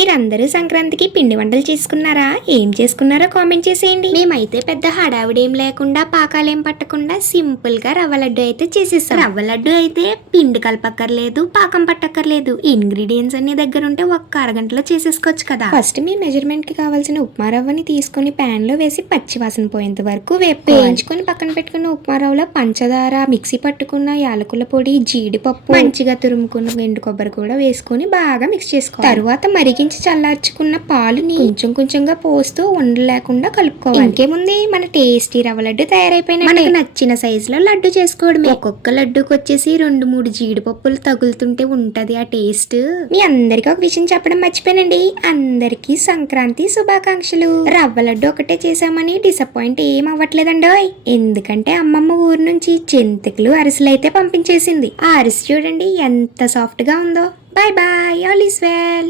మీరందరూ సంక్రాంతికి పిండి వంటలు చేసుకున్నారా? ఏం చేసుకున్నారో కామెంట్ చేసేయండి. మేమైతే పెద్ద హడావిడేం లేకుండా పాకాలేం పట్టకుండా సింపుల్ గా రవ్వ లడ్డు అయితే చేసేసాం. రవ్వ లడ్డు అయితే పిండి కలపక్కర్లేదు, పాకం పట్టక్కర్లేదు. ఇంగ్రీడియంట్స్ అన్ని దగ్గర ఉంటే ఒక్క అరగంటలో చేసేసుకోవచ్చు కదా. ఫస్ట్ మీ మెజర్మెంట్ కి కావాల్సిన ఉప్మా రవ్వని తీసుకుని ప్యాన్ లో వేసి పచ్చి వాసన పోయేంత వరకు వేయించుకొని పక్కన పెట్టుకున్న ఉప్మా రవ్వలో పంచదార, మిక్సీ పట్టుకున్న యాలకుల పొడి, జీడిపప్పు, మంచిగా తురుముకున్న ఎండు కొబ్బరి కూడా వేసుకొని బాగా మిక్స్ చేసుకోవాలి. తరువాత మరిగించి చల్లార్చుకున్న పాలుని కొంచెం కొంచెంగా పోస్తూ ఉండలేకుండా కలుపుకోవాలి. ఇంకేముంది, మన టేస్టీ రవ్వ లడ్డు తయారైపోయిన మనకు నచ్చిన సైజ్ లో లడ్డు చేసుకోవడమే. ఒక్కొక్క లడ్డుకి వచ్చేసి 2-3 జీడిపప్పులు తగులుతుంటే ఉంటది ఆ టేస్ట్. మీ అందరికి ఒక విషయం చెప్పడం మర్చిపోయానండి. అందరికి సంక్రాంతి శుభాకాంక్షలు. రవ్వ లడ్డు ఒకటే చేసామని డిసప్పాయింట్ ఏం అవ్వట్లేదండోయ్. ఎందుకంటే అమ్మమ్మ ఊరు నుంచి జంతికలు, అరిసెలు అయితే పంపించేసింది. ఆ అరిసె చూడండి ఎంత సాఫ్ట్ గా ఉందో. Bye bye, all is well.